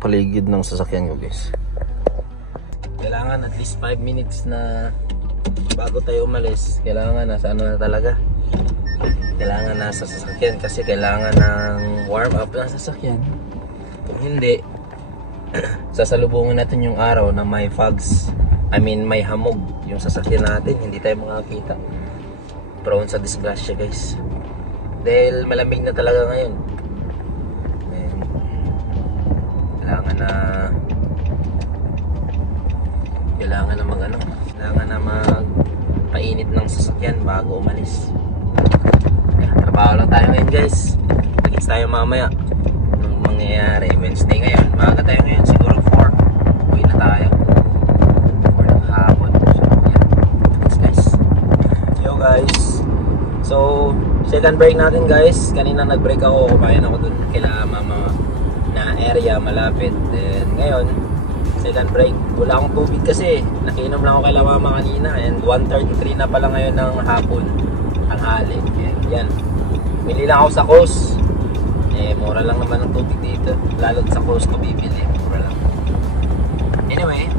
yung paligid ng sasakyan ko guys. Kailangan at least 5 minutes na bago tayo umalis. Kailangan nasa ano na talaga. Kailangan nasa sasakyan kasi kailangan ng warm up ng sasakyan. Kung hindi, sasalubungin natin yung araw na may fogs. I mean may hamog yung sasakyan natin. Hindi tayo makakita. Prone sa disgrasya guys. Dahil malamig na talaga ngayon. And, kailangan na magpainit ng sasakyan bago umalis. Trabaho lang tayo ngayon guys. Pagkits tayo mamaya. Anong mangyayari? Wednesday ngayon. Maaga tayo ngayon. Siguro 4. Uwi na tayo. 4 ng hapon. So yeah. Thanks guys. Yo guys. So second break natin guys. Kanina nag-break ako. Kumain ako dun kila mama na area malapit. Then ngayon second break. Wala akong tubig kasi. Nakiinom lang ako kay mama kanina. And 1:33 na pala ngayon ng hapon. Tanghali. And yan. Bili lang ako sa Coast. Mura lang naman ang tubig dito. Lalo sa Coast ko bibili. Mura lang. Anyway,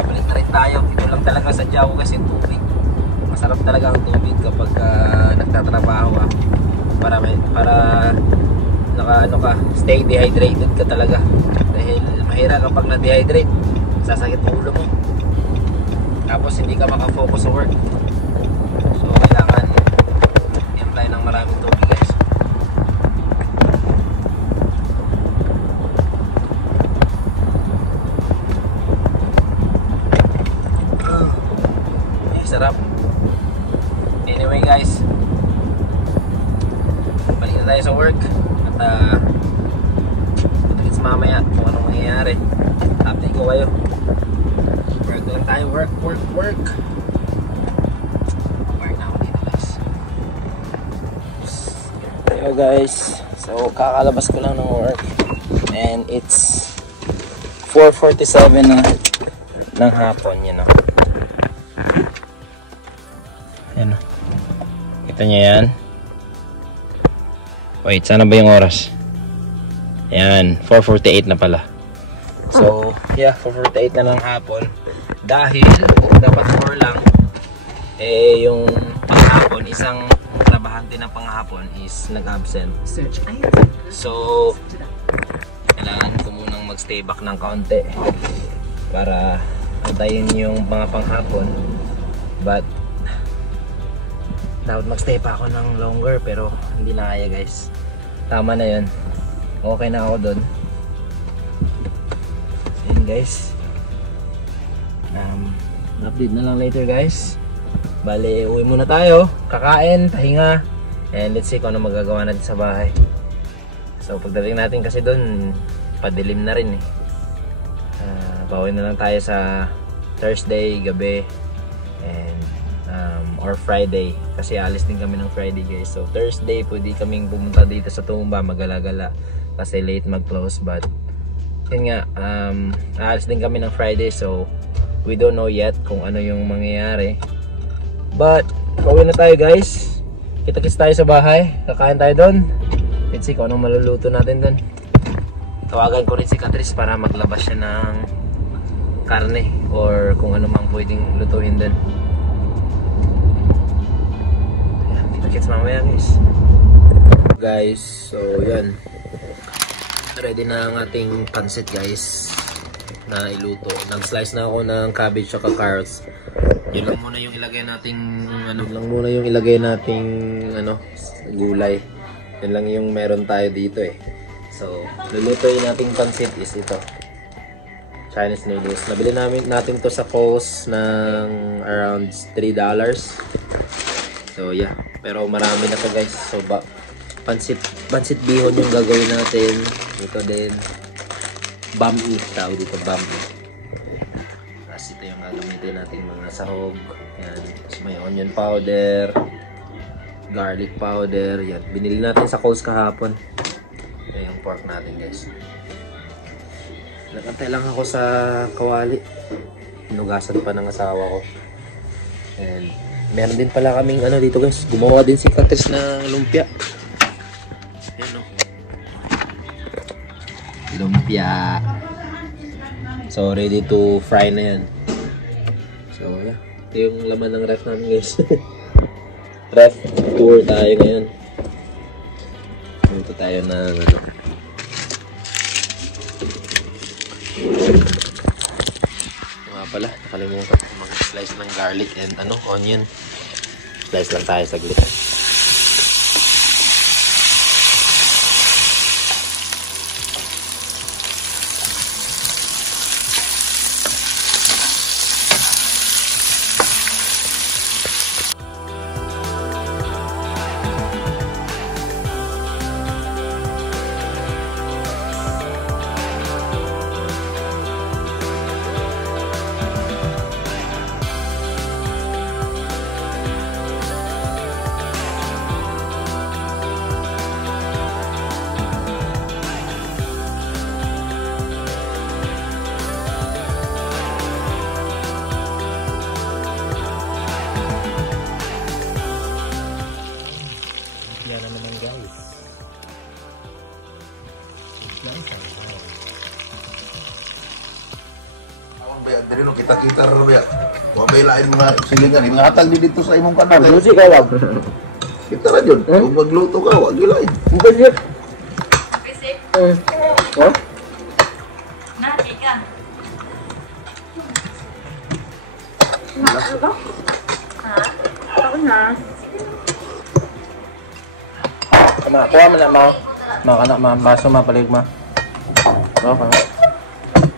balik na rin tayo. Ito lang talaga sadya ko kasi tubig. Masarap talaga ang tubig kapag nagtatrabaho ka. Para stay dehydrated ka talaga. Dahil mahirap kapag na-dehydrate, sasakit ulo mo. Tapos hindi ka makafocus sa work. So kailangan inom tayo ng maraming tubig guys. Sarap. Anyway guys, balik na tayo sa work. At pagkits mamaya kung anong mangyayari. Update ko kayo. Work lang tayo. Work. Work na ako dito guys. Hello guys. So kakalabas ko lang ng work. And it's 4:47 na ng hapon, you know. Ayan. Kita nyo yan. Wait, sana ba yung oras? Ayan, 4:48 na pala. So, yeah, 4:48 na ng hapon. Dahil, dapat 4 lang. Yung panghapon, isang trabahante ng panghapon is nag-absent. So, kailangan ko munang mag-stay back ng kaunti para antayin yung mga panghapon. But, dapat magstay pa ako ng longer pero hindi na kaya guys. Tama na yun. Okay na ako dun. So yun guys. Update na lang later guys. Bale, uwi muna tayo. Kakain, pahinga. And let's see kung ano magagawa natin sa bahay. So pagdating natin kasi dun, padilim na rin eh. Bawi na lang tayo sa Thursday, gabi. And or Friday kasi alis din kami ng Friday guys. So Thursday pwede kaming pumunta dito sa Tumba magala-gala kasi late mag-close, but yun nga, alis din kami ng Friday so we don't know yet kung ano yung mangyayari, but pauwi na tayo guys. Kita-kits tayo sa bahay, kakain tayo doon. Let's see kung anong maluluto natin doon. Tawagan ko rin si Catrice para maglabas siya ng karne or kung ano mang pwedeng lutuin doon. Kita-kits mamaya guys. So yan, ready na ang ating pansit guys na iluto. Nag-slice na ako ng cabbage at carrots. Yun lang muna yung ilagay nating gulay. Yun lang yung meron tayo dito eh. So lulutuin nating pansit is ito, Chinese noodles. Nabili natin to sa Coast ng around $3. So yeah, pero marami na to guys. So pansit bihon yung gagawin natin. Ito din bami, tawag dito bami. Tapos ito yung gagamitin natin mga sahog. Yan. Tapos may onion powder, garlic powder. Yan, binili natin sa Coast kahapon. Ito yung pork natin guys. Nagantay lang ako sa kawali. Hinugasan pa ng asawa ko. And meron din pala kaming dito guys. Gumawa din si Catrice ng lumpia. Ayan o. Lumpia. So, ready to fry na yan. So, yeah. Ito yung laman ng ref namin, guys. Ref tour tayo ngayon. Punta tayo na ano. Nga pala, nakalimutan ko mag-slice ng garlic and onion. Slice lang tayo saglit. Yan naman guys. Awang bayad dari no kita-kita ra bayad. Wa bay lain mga silingan, mga hatag di dito sa imong kanal. Susi ka wag. Kita ra jud. Kung magluto ka, wa gyud lain. Bukan sir. Bisik. Oh? Na, ikan. Ha? Ako na. Ma, kuha mo na ma. Ma, kana ma, baso ma palig ma. No, kana.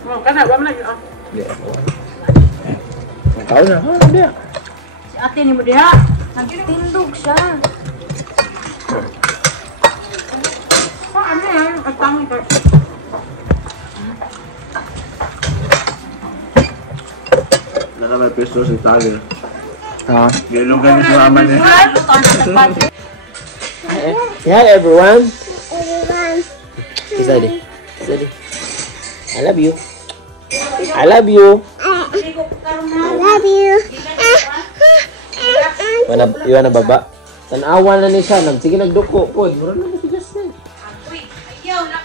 Oh, kana, wa man lagi. Kau na. Dia. Si ate ni mo diha. Nagtindog siya. Ano yan? At tangi ka. Naka may peso sa Italia. Ha? Gilong ka ni sa aman niya. Hi everyone. Kiss daddy. Kiss daddy. I love you. I love you. You wanna baba? Tanawa na ni siya. Sige nagduko po. Mura na matigas na. Uy, ayaw na.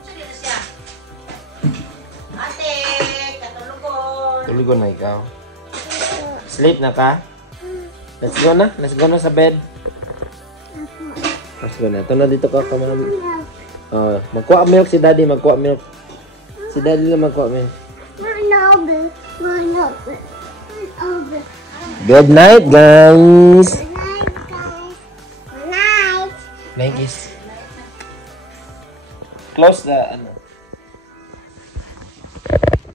Sige na siya. Ate, katulugon. Tuligon na ikaw. Sleep na ka? Let's go na. Let's go na sa bed. Let's go na. Ito na dito ka kamami. Magkuha milk si daddy. Magkuha milk. Si daddy na magkuha milk. Good night, guys. Night kiss. Close the ano.